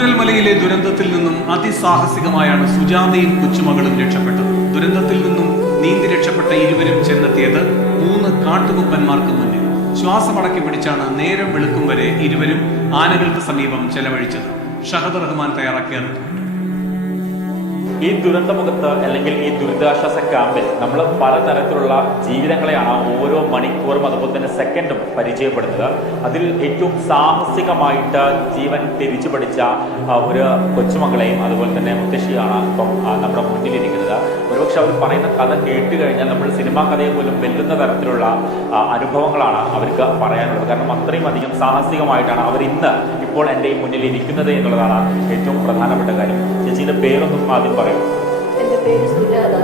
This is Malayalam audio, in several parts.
ചൂരൽമലയിലെ ദുരന്തത്തിൽ നിന്നും അതിസാഹസികമായാണ് സുജാതയും കൊച്ചുമകളും രക്ഷപ്പെട്ടത്. ദുരന്തത്തിൽ നിന്നും നീന്തി രക്ഷപ്പെട്ട ഇരുവരും ചെന്നെത്തിയത് മൂന്ന് കാട്ടുകുപ്പന്മാർക്ക് മുന്നിൽ. ശ്വാസമടക്കി പിടിച്ചാണ് നേരം വെളുക്കും വരെ ഇരുവരും ആനകൾക്ക് സമീപം ചെലവഴിച്ചത്. ഷഹദ് റഹ്മാൻ തയ്യാറാക്കിയ ഈ ദുരന്തമുഖത്ത് അല്ലെങ്കിൽ ഈ ദുരിതാശ്വാസ ക്യാമ്പിൽ നമ്മൾ പലതരത്തിലുള്ള ജീവിതങ്ങളെയാണ് ഓരോ മണിക്കൂറും അതുപോലെ തന്നെ സെക്കൻഡും പരിചയപ്പെടുന്നത് അതിൽ ഏറ്റവും സാഹസികമായിട്ട് ജീവൻ തിരിച്ചു പഠിച്ച ഒരു കൊച്ചുമകളെയും അതുപോലെ തന്നെ മുത്തശ്ശിയാണ് ഇപ്പം നമ്മുടെ മുന്നിലിരിക്കുന്നത്. ഒരുപക്ഷെ അവർ പറയുന്ന കഥ കേട്ട് കഴിഞ്ഞാൽ നമ്മൾ സിനിമാ കഥയെ പോലും വെല്ലുന്ന തരത്തിലുള്ള അനുഭവങ്ങളാണ് അവർക്ക് പറയാനുള്ളത്. കാരണം അത്രയും അധികം സാഹസികമായിട്ടാണ് അവർ ഇന്ന് ഇപ്പോൾ എന്റെ മുന്നിൽ ഇരിക്കുന്നത് എന്നുള്ളതാണ് ഏറ്റവും പ്രധാനപ്പെട്ട കാര്യം. ചേച്ചിയുടെ പേരൊന്നും ആദ്യം പറയും. എന്റെ പേര് സുജാത.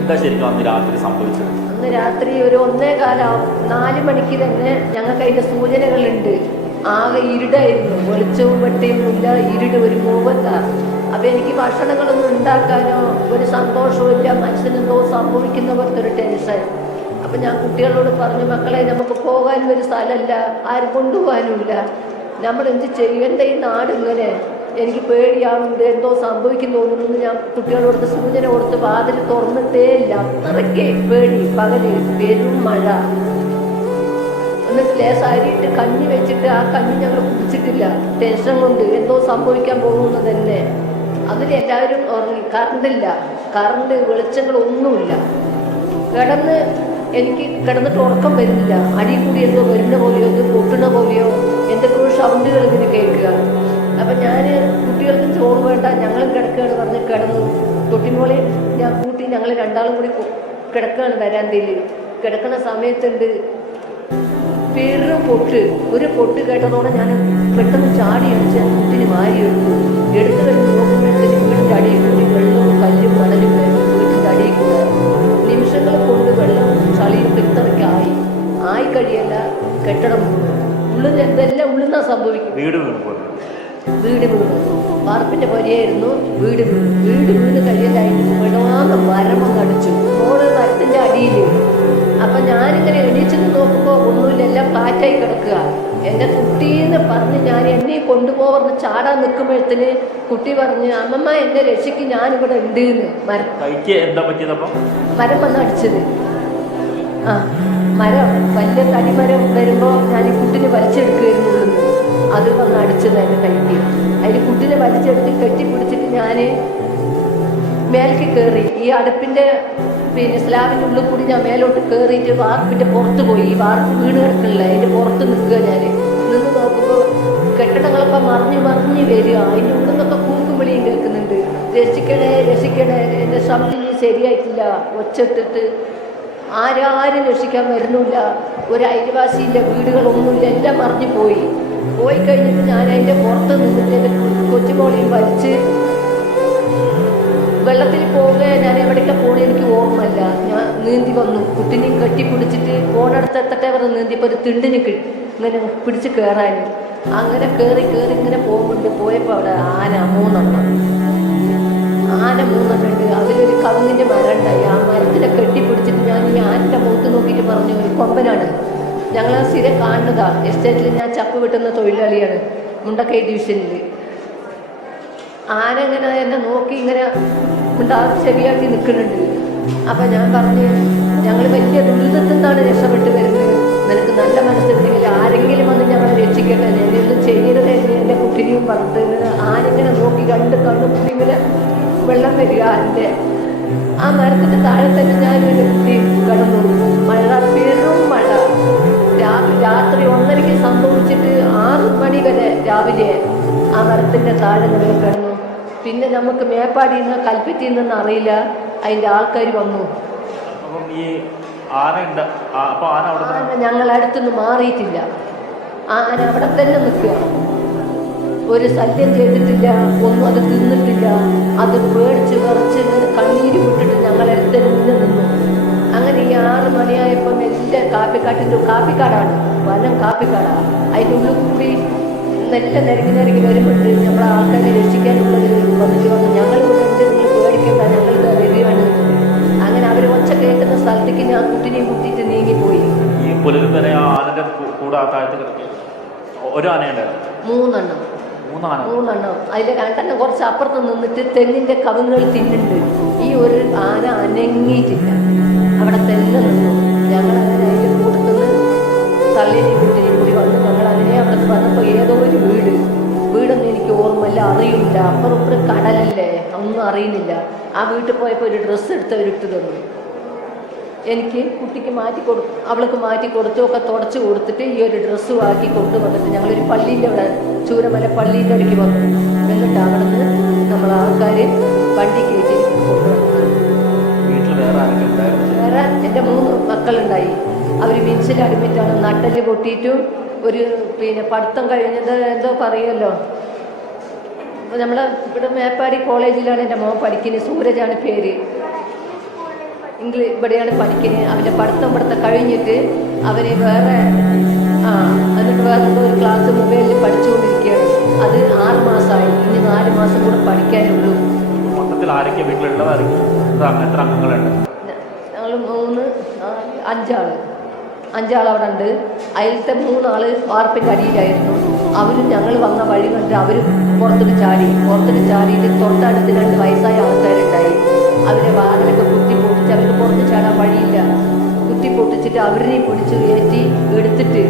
എന്താ ശരിക്കും അന്ന് രാത്രി സംഭവിച്ചത്? അന്ന് രാത്രി ഒരു ഒന്നേ കാലം നാല് മണിക്ക് തന്നെ ഞങ്ങൾക്ക് അതിന്റെ സൂചനകളുണ്ട്. ആകെ ഇരുടായിരുന്നു. വെളിച്ചവും വെട്ടയൊന്നുമില്ല ഇരുട് ഒരു മൂവത്ത അപ്പം എനിക്ക് ഭക്ഷണങ്ങളൊന്നും ഉണ്ടാക്കാനോ ഒരു സന്തോഷവും ഇല്ല. മനസ്സിനെന്തോ സംഭവിക്കുന്ന പോലത്തെ ഒരു ടെൻഷൻ അപ്പം ഞാൻ കുട്ടികളോട് പറഞ്ഞു മക്കളെ നമുക്ക് പോകാനും ഒരു സ്ഥലമല്ല. ആരും കൊണ്ടുപോകാനുമില്ല. നമ്മൾ എന്ത് ചെയ്യേണ്ട ഈ നാട് ഇങ്ങനെ? എനിക്ക് പേടിയാവുന്നുണ്ട്. എന്തോ സംഭവിക്കുന്നു തോന്നുന്നു ഞാൻ കുട്ടികളോട് സൂചന കൊടുത്ത് വാതിൽ തുറന്നിട്ടേ ഇല്ല. അത്രയ്ക്ക് പേടി പകൽ പെരും മഴ. എന്നിട്ട് ലേസായിട്ട് കഞ്ഞി വെച്ചിട്ട് ആ കഞ്ഞി ഞങ്ങൾ കുടിച്ചിട്ടില്ല. ടെൻഷൻ കൊണ്ട് എന്തോ സംഭവിക്കാൻ പോകുന്നു തന്നെ. അതിൽ എല്ലാവരും ഉറങ്ങി. കറണ്ടില്ല. കറണ്ട് വെളിച്ചങ്ങളൊന്നുമില്ല. കിടന്ന് എനിക്ക് കിടന്നിട്ട് ഉറക്കം വരുന്നില്ല. അടി കൂടി എന്തോ വരുന്ന പോലെയോ എന്തോ പൊട്ടുന്ന പോലെയോ എന്തൊക്കെയോ സൗണ്ടുകൾ ഇങ്ങനെ കേൾക്കുക. അപ്പം ഞാൻ കുട്ടികൾക്ക് ചോറ് വേണ്ട ഞങ്ങളും കിടക്കുകയാണ് പറഞ്ഞ് കിടന്നു. തൊട്ടിമോളെ ഞാൻ കൂട്ടി ഞങ്ങൾ രണ്ടാളും കൂടി കിടക്കുകയാണ് വരാൻ വരാന്തയിൽ കിടക്കുന്ന സമയത്തുണ്ട്. പേരുടെ പൊട്ട് ഒരു പൊട്ട് കേട്ടതോടെ ഞാൻ പെട്ടെന്ന് ചാടി അടിച്ച് കുട്ടിന് വാരി എടുത്തു എടുത്തു വീട് വീണ് പോയി. വീട് വീണു വാർപ്പിന്റെ പൊരിയായിരുന്നു. വീട് വീണു. വീട് വീണ് കഴിയലായിട്ട് വിടാന്ന് മരമം കടിച്ചു ഓരോ മരത്തിന്റെ അടിയിൽ അപ്പൊ ഞാനിങ്ങനെ എണീച്ചെന്ന് നോക്കുമ്പോൾ ഒന്നുമില്ല എല്ലാം പാറ്റായി കിടക്കുക. എന്റെ കുട്ടീന്ന് പറഞ്ഞ് ഞാൻ എന്നെ കൊണ്ടുപോകുന്ന ചാടാൻ നിൽക്കുമ്പോഴത്തിന് കുട്ടി പറഞ്ഞ് അമ്മമ്മ എന്നെ രക്ഷിക്ക് ഞാനിവിടെ ഉണ്ട് എന്ന് മരം മരം വന്ന് അടിച്ചത്. ആ മരം വലിയ തടിമരം വരുമ്പോൾ ഞാൻ ഈ കുട്ടിനെ വലിച്ചെടുക്കുകയായിരുന്നു അത് വന്ന് അടിച്ചത് എന്റെ കൈക്ക് അതിന് കുട്ടിനെ വലിച്ചെടുത്ത് കെട്ടിപ്പിടിച്ചിട്ട് ഞാൻ മേലേക്ക് കയറി ഈ അടുപ്പിന്റെ പിന്നെ സ്ലാബിന്റെ ഉള്ളിൽ കൂടി ഞാൻ മേലോട്ട് കയറിയിട്ട് വാർപ്പിന്റെ പുറത്ത് പോയി. ഈ വാർപ്പ് വീട് കിടക്കണില്ല. അതിന്റെ പുറത്ത് നിൽക്കുക ഞാൻ നിന്ന് നോക്കുമ്പോൾ കെട്ടിടങ്ങളൊക്കെ മറിഞ്ഞ് മറിഞ്ഞ് വരിക. അതിന്റെ ഉള്ളിൽ നിന്നൊക്കെ കൂക്കും വിളിയും കേൾക്കുന്നുണ്ട്. രക്ഷിക്കണേ രക്ഷിക്കണേ. എന്റെ ശബ്ദം ശരിയായിട്ടില്ല. ഒച്ചിട്ടിട്ട് ആരാരും രക്ഷിക്കാൻ വരുന്നില്ല. ഒരു അയൽവാസിയില്ല വീടുകളൊന്നുമില്ല. എല്ലാം മറിഞ്ഞു പോയി. പോയി കഴിഞ്ഞിട്ട് ഞാൻ അതിന്റെ പുറത്ത് നിന്നിട്ട് എന്റെ കൊച്ചുമോളിയും വലിച്ച് വെള്ളത്തിൽ പോവുക ഞാൻ എവിടേക്ക് പോണി എനിക്ക് ഓർമ്മയില്ല. ഞാൻ നീന്തി വന്നു. കുട്ടിനെയും കെട്ടിപ്പിടിച്ചിട്ട് പോണടുത്തെത്തട്ടെ പറഞ്ഞ് നീന്തിയപ്പോൾ ഒരു തിണ്ടിന് ഇങ്ങനെ പിടിച്ച് കയറാൻ അങ്ങനെ കയറി കയറി ഇങ്ങനെ പോകുന്നുണ്ട്. പോയപ്പോൾ അവിടെ ആന മൂന്നെണ്ണം. ആന മൂന്നെണ്ണം ഉണ്ട് അതിലൊരു കവുങ്ങിന്റെ മരം ഉണ്ടായി ആ മരത്തിനെ കെട്ടിപ്പിടിച്ചിട്ട് ഞാൻ ഈ ആനന്റെ മുഖത്ത് നോക്കിയിട്ട് പറഞ്ഞു ഒരു കൊമ്പനാണ്. ഞങ്ങൾ സ്ഥിരം കാണുന്നതാ. എസ്റ്റേറ്റിൽ ഞാൻ ചപ്പ് വെട്ടുന്ന തൊഴിലാളിയാണ് മുണ്ടക്കൈ ഡിവിഷനിൽ ആരെങ്ങനെ എന്നെ നോക്കി ഇങ്ങനെ മുണ്ടാ ചെവിയാക്കി നിൽക്കുന്നുണ്ട്. അപ്പം ഞാൻ പറഞ്ഞു ഞങ്ങൾ വലിയ ദുരിതത്തിൽ നിന്നാണ് രക്ഷപ്പെട്ട് വരുന്നത്. നിനക്ക് നല്ല മനസ്സുണ്ടെങ്കിൽ ആരെങ്കിലും വന്ന് ഞങ്ങളെ രക്ഷിക്കട്ടെ. എന്നെ ചെയ്യരുതേ. ചെയ്യരുത് എന്റെ കുട്ടിനെയും പറഞ്ഞിട്ട് ആരെങ്ങനെ നോക്കി കണ്ട് കണ്ടു കുട്ടിങ്ങനെ വെള്ളം വരിക എന്റെ ആ മരത്തിന്റെ താഴെ തന്നെ എന്റെ കുട്ടി കടന്നു. മഴ പെരും രാത്രി ഒന്നരയ്ക്ക് സംഭവിച്ചിട്ട് ആറ് മണി വരെ രാവിലെ ആ മരത്തിന്റെ താഴെ നിന്ന് കിടന്നു. പിന്നെ നമുക്ക് മേപ്പാടിയിൽ നിന്ന് കൽപ്പറ്റയിൽ നിന്ന് അറിയില്ല അതിന്റെ ആൾക്കാർ വന്നു. ആന നിന്ന് ഞങ്ങൾ അടുത്തുനിന്ന് മാറിയിട്ടില്ല. ആന അവിടെ തന്നെ നിൽക്കുക. ഒരു ശല്യം ചെയ്തിട്ടില്ല ഒന്നും അത് തിന്നിട്ടില്ല. അത് പേടിച്ച് വിറച്ച് കണ്ണീര് വിട്ടിട്ട് ഞങ്ങളെ മുന്നേ നിന്നു. അങ്ങനെ ഈ ആറ് മണിയായപ്പോൾ എന്റെ കാപ്പിക്കാട്ടിന്റെ കാപ്പിക്കാടാണ്. വനം കാപ്പിക്കാടാണ് അതിന്റെ ഉള്ളിൽ കൂടി നെറ്റ നിരങ്ങി നിരങ്ങി വരുമ്പോഴത്തെ നമ്മളെ ആൾക്കാരെ രക്ഷിക്കാനുള്ളത് വന്നിട്ട് വന്നു ഞങ്ങൾ ഉണ്ട് നിങ്ങൾ പേടിക്കേണ്ട ഞങ്ങൾ വരികയാണ് അങ്ങനെ അവർ ഒച്ച കേൾക്കുന്ന സ്ഥലത്തേക്ക് ഞാൻ കുട്ടിനെയും കൂട്ടിയിട്ട് നീങ്ങിപ്പോയി. ഈ പുലരും വരെ ആനന്റെ കൂടെ ആ താഴത്ത് കിടക്കി ഒരു ആനയുണ്ട് മൂന്നെണ്ണം. അതിൽ രണ്ടെണ്ണം കുറച്ച് അപ്പുറത്ത് നിന്നിട്ട് തെങ്ങിന്റെ കവുങ്ങൾ തിന്നുണ്ട് ഈ ഒരു ആന അനങ്ങിയിട്ടില്ല. അവിടെ നിന്നു. ഞങ്ങൾ അങ്ങനെ അതിന്റെ കൂട്ടത്തുനിന്ന് തള്ളിയിൽ വീട്ടിൽ കൂടി വന്ന്. ഞങ്ങൾ അങ്ങനെ അവിടെ വന്നപ്പോ ഏതോ ഒരു വീട്. വീടൊന്നും എനിക്ക് ഓർമ്മയില്ല അറിയില്ല. അപ്പുറം കടലല്ലേ? ഒന്നും അറിയുന്നില്ല. ആ വീട്ടിൽ പോയപ്പോൾ ഒരു ഡ്രസ്സ് എടുത്തവരിട്ട് തന്നു. എനിക്ക് കുട്ടിക്ക് മാറ്റി കൊടു അവൾക്ക് മാറ്റി കൊടുത്തു ഒക്കെ തുടച്ച് കൊടുത്തിട്ട് ഈ ഒരു ഡ്രസ്സ് ആക്കി കൊണ്ടുവന്നിട്ട് ഞങ്ങളൊരു പള്ളിയിന്റെ അവിടെ ചൂരമല പള്ളിയിന്റെ അടിക്ക് വന്നു. എന്നിട്ട് അവിടെ നിന്ന് നമ്മൾ ആൾക്കാർ വണ്ടി കയറ്റി വേറെ എന്റെ മൂന്ന് മക്കളുണ്ടായി. അവർ മിൻസിൽ അഡ്മിറ്റാണ് നട്ടൽ പൊട്ടിയിട്ടും ഒരു പിന്നെ പഠിത്തം കഴിഞ്ഞത് എന്തോ പറയുമല്ലോ. നമ്മൾ ഇവിടെ മേപ്പാടി കോളേജിലാണ് എന്റെ മോൻ പഠിക്കുന്നത് സൂരജാണ് പേര്. ഇംഗ്ലീഷ് ഇവിടെയാണ് പഠിക്കുന്നത്. അവന്റെ പഠിത്തം പഠിത്തം കഴിഞ്ഞിട്ട് അവന് വേറെ ആ എന്നിട്ട് വേറെ എന്തോ ഒരു ക്ലാസ് മൊബൈലിൽ പഠിച്ചുകൊണ്ടിരിക്കുകയാണ്. അത് ആറ് മാസമായി. ഇനി നാല് മാസം കൂടെ പഠിക്കാനുള്ളൂ മൊത്തത്തിൽ ആരൊക്കെ വീട്ടിലുള്ളത്? എത്ര എത്ര അംഗങ്ങളുണ്ട്? ഞങ്ങൾ മൂന്ന് അഞ്ചാൾ. അഞ്ചാൾ അവിടെ ഉണ്ട്. അതിലത്തെ മൂന്നാൾ വാർപ്പിന്റെ അടിയിലായിരുന്നു. അവരും ഞങ്ങൾ വന്ന വഴി കണ്ട് അവരും പുറത്തോട്ട് ചാടി. പുറത്തോട്ട് ചാടിയിട്ട് തൊട്ടടുത്ത് രണ്ട് വയസ്സായ ആൾക്കാരുണ്ടായി അവരിനെ പിടിച്ച് കയറ്റി എടുത്തിട്ട്